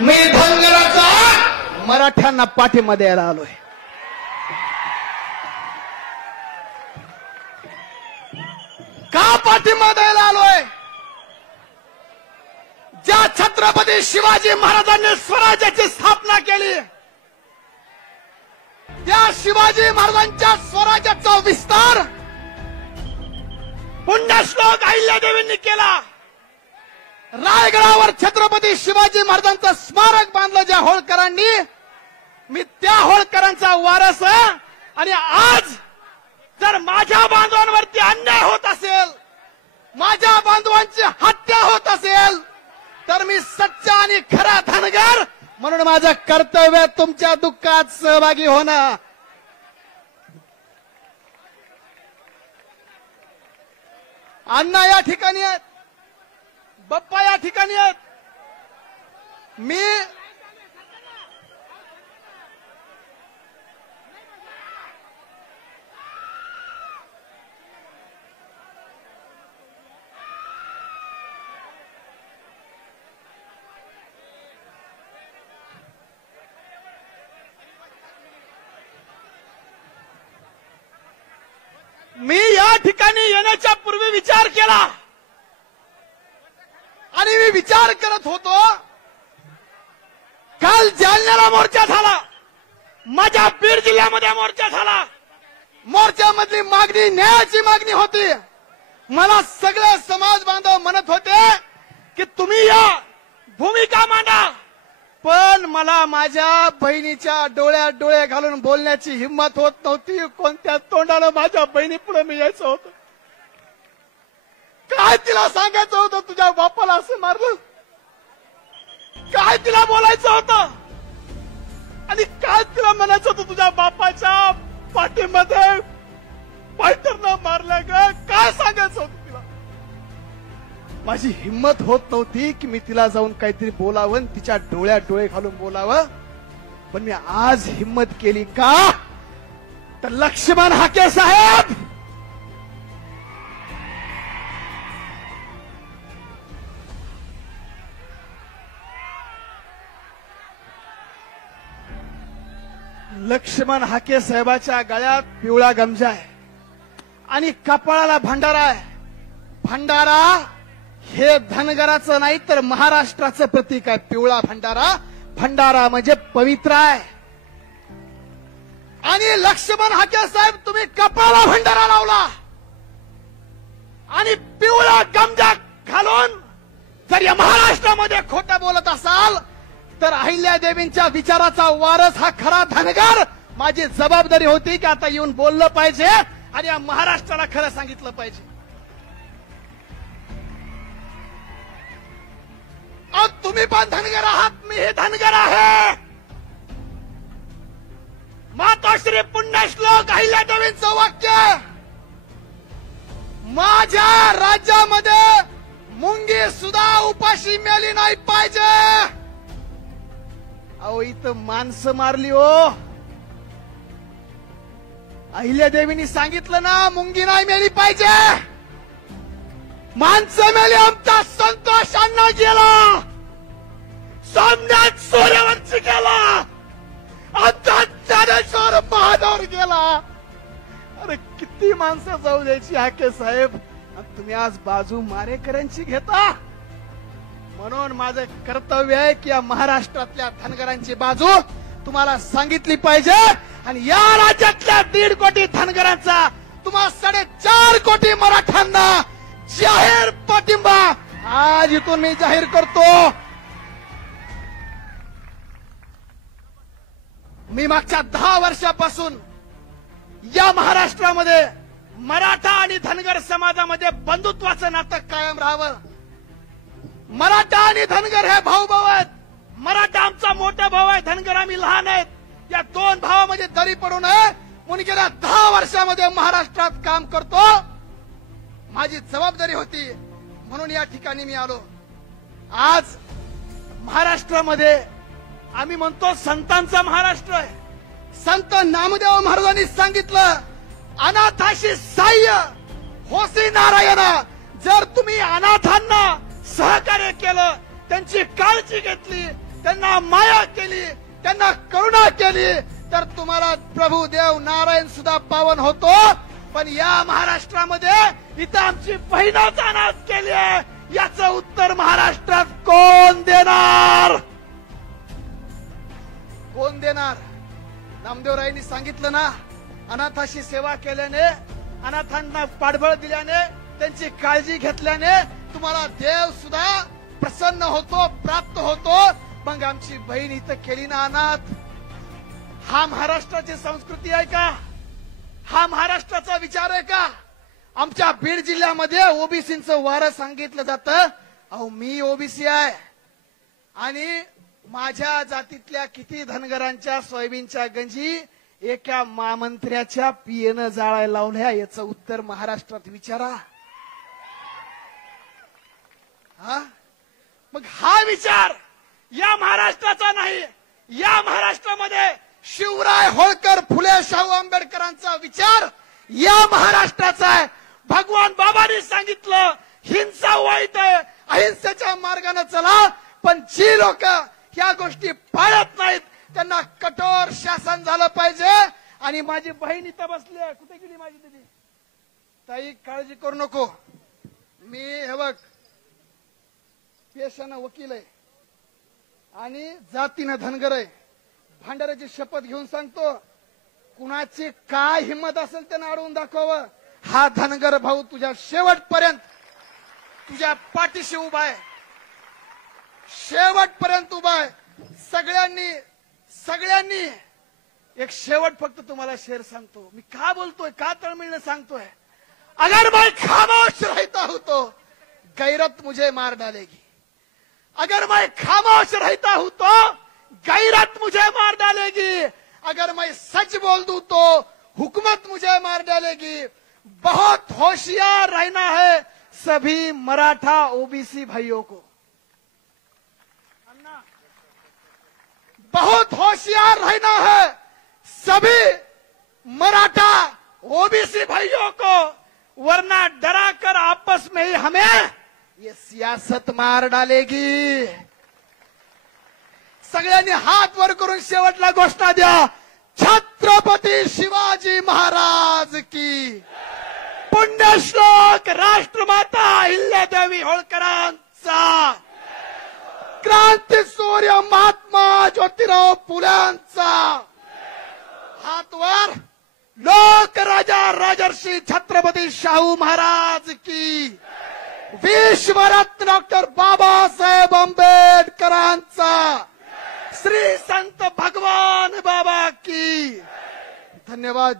मी धनगराचा मराठ्यांना पाठिंबा द्यायला आलोय. का पाठिंबा द्यायला आलोय? ज्या छत्रपती शिवाजी महाराजांनी स्वराज्याची स्थापना केली, त्या शिवाजी महाराजांच्या स्वराज्याचा विस्तार पुण्यश्लोक अहिल्यादेवींनी केला. रायगडावर छत्रपती शिवाजी महाराजांचं स्मारक बांधलं ज्या होळकरांनी, मी त्या होळकरांचा वारस. आणि आज जर माझ्या बांधवांवरती अन्याय होत असेल, माझ्या बांधवांची हत्या होत असेल, तर मी सच्चा आणि खरा धनगर म्हणून माझं कर्तव्य तुमच्या दुःखात सहभागी होणं. अण्णा या ठिकाणी आहेत, बाप्पा या ठिकाणी आहेत. मी या ठिकाणी येण्याच्या पूर्वी विचार केला आणि मी विचार करत होतो. काल जालन्याला मोर्चा झाला, माझ्या बीड जिल्ह्यामध्ये मोर्चा झाला. मोर्चामधली मागणी न्यायाची मागणी होती. मला सगळे समाज बांधव म्हणत होते की तुम्ही या भूमिका मांडा, पण मला माझ्या बहिणीच्या डोळ्यात डोळे घालून बोलण्याची हिंमत होत नव्हती. कोणत्या तोंडानं माझ्या बहिणी पुढे मी यायचं होतं? काय तिला सांगायचं होतं? तुझ्या बापाला असं मारलं? काय तिला बोलायचं होतं? आणि काय तिला म्हणायचं होतं? तुझ्या बापाच्या पाठीमध्ये फायटरनं मारलं ग, काय सांगायचं होतं तिला? माझी हिंमत होत नव्हती की मी तिला जाऊन काहीतरी बोलावं, तिच्या डोळ्यात डोळे घालून बोलावं. पण मी आज हिंमत केली. का तर लक्ष्मण हाके साहेब लक्ष्मण हाके साहेबाच्या गळ्यात पिवळा गमजा आहे आणि कपाळाला भंडारा आहे. भंडारा हे धनगराचं नाही तर महाराष्ट्राचं प्रतीक आहे. पिवळा भंडारा, भंडारा म्हणजे पवित्र आहे. आणि लक्ष्मण हाके साहेब, तुम्ही कपाळाला भंडारा लावला आणि पिवळा गमजा घालून जर या महाराष्ट्रामध्ये खोटं बोलत असाल तर अहिल्यादेवींच्या विचाराचा वारस हा खरा धनगर. माझी जबाबदारी होती की आता येऊन बोललं पाहिजे आणि या महाराष्ट्राला खरं सांगितलं पाहिजे. तुम्ही पण धनगर आहात, मी हे धनगर आहे. मातोश्री पुण्यश्लोक अहिल्यादेवींचं वाक्य, माझ्या राज्यामध्ये मुंगी सुद्धा उपाशी मेली नाही पाहिजे. अहो इथं माणसं मारली हो. अहिल्यादेवींनी सांगितलं ना, मुंगी नाही मेली पाहिजे. माणसं मेली, आमचा संतोषांना गेला, सोमनाथ सूर्यवंशी गेला, आमचा ज्ञानेश्वर महादेव गेला. अरे किती माणसं जाऊ द्यायची हाके साहेब, तुम्ही आज बाजू मारेकऱ्यांची घेता. म्हणून माझं कर्तव्य आहे की या महाराष्ट्रातल्या धनगरांची बाजू तुम्हाला सांगितली पाहिजे. आणि या राज्यातल्या 1.5 कोटी धनगरांचा तुम्हा 4.5 कोटी मराठ्यांना जाहीर पाठिंबा आज इथून मी जाहीर करतो. मी मागच्या 10 वर्षापासून या महाराष्ट्रामध्ये मराठा आणि धनगर समाजामध्ये बंधुत्वाचं नातं कायम राहावं. मराठा आणि धनगर हे भाऊ भाऊ आहेत. मराठा आमचा मोठा भाऊ आहे, धनगर आम्ही लहान आहेत. या 2 भावामध्ये दरी पडू नये म्हणून गेल्या 10 वर्षामध्ये महाराष्ट्रात काम करतो. माझी जबाबदारी होती म्हणून या ठिकाणी मी आलो. आज महाराष्ट्रामध्ये आम्ही म्हणतो संतांचा महाराष्ट्र आहे. संत नामदेव महाराजांनी सांगितलं, अनाथाशी साह्य होसी नारायण. जर तुम्ही अनाथांना सहकार्य केलं, त्यांची काळजी घेतली, त्यांना माया केली, त्यांना करुणा केली, तर तुम्हाला प्रभू देव नारायण सुद्धा पावन होतो. पण या महाराष्ट्रामध्ये इथं आमची बहिणच अनाथ केली आहे, याचं उत्तर महाराष्ट्रात कोण देणार? कोण देणार? नामदेवरायांनी सांगितलं ना, अनाथाशी सेवा केल्याने, अनाथांना पाठबळ दिल्याने, त्यांची काळजी घेतल्याने तुम्हाला देव सुद्धा प्रसन्न होतो, प्राप्त होतो. मग आमची बहीण इथं केली ना अनाथ. हा महाराष्ट्राची संस्कृती आहे का? हा महाराष्ट्राचा विचार आहे का? आमच्या बीड जिल्ह्यामध्ये ओबीसीचं वारं सांगितलं जातं. अहो, मी ओबीसी आहे आणि माझ्या जातीतल्या किती धनगरांच्या सोयाबीनच्या गंजी एका महामंत्र्याच्या पियेनं जाळायला लावल्या, याचं उत्तर महाराष्ट्रात विचारा. हा, मग हा विचार या महाराष्ट्राचा नाही. या महाराष्ट्रामध्ये शिवराय होळकर, फुले शाहू आंबेडकरांचा विचार या महाराष्ट्राचा आहे. भगवान बाबांनी सांगितलं, हिंसा वाईट आहे, अहिंसेच्या मार्गाने चला. पण जी लोक ह्या गोष्टी पाळत नाहीत त्यांना कठोर शासन झालं पाहिजे. आणि माझी बहीण इथं बसली आहे, कुठे गेली माझी दिदी? ताई, काळजी करू नको. मी हे बघ, पेशानं वकील आहे आणि जातीनं धनगर आहे. भांडाऱ्याची शपथ घेऊन सांगतो, कुणाची काय हिंमत असेल त्यानं अडवून दाखवावं. हा धनगर भाऊ तुझ्या शेवटपर्यंत तुझ्या पाठीशी उभा आहे, शेवटपर्यंत उभा आहे. सगळ्यांनी एक शेवट फक्त तुम्हाला शेर सांगतो. मी का बोलतोय, का तळमळीने सांगतोय? अगर मैं खामोश रहता हूं तो गैरत मुझे मार डालेगी. अगर मैं खामोश रहता हूं तो गैरत मुझे मार डालेगी. अगर मैं सच बोल दूं तो हुकूमत मुझे मार डालेगी. बहुत होशियार रहना है सभी मराठा ओबीसी भाइयों को. बहुत होशियार रहना है सभी मराठा ओबीसी भाइयों को, वरना डरा कर आपस में ही हमें ये सियासत मार डालेगी. सगळ्यांनी हात वर करून शेवटला घोषणा द्या. छत्रपती शिवाजी महाराज की, पुण्यश्लोक राष्ट्रमाता अहिल्यादेवी होळकरांचा, क्रांती सूर्य महात्मा ज्योतिराव फुल्यांचा. हात वर. लोकराजा राजर्षी छत्रपती शाहू महाराज की, विश्वरत्न डॉक्टर बाबासाहेब आंबेडकरांचा, श्री संत भगवान बाबा की. धन्यवाद.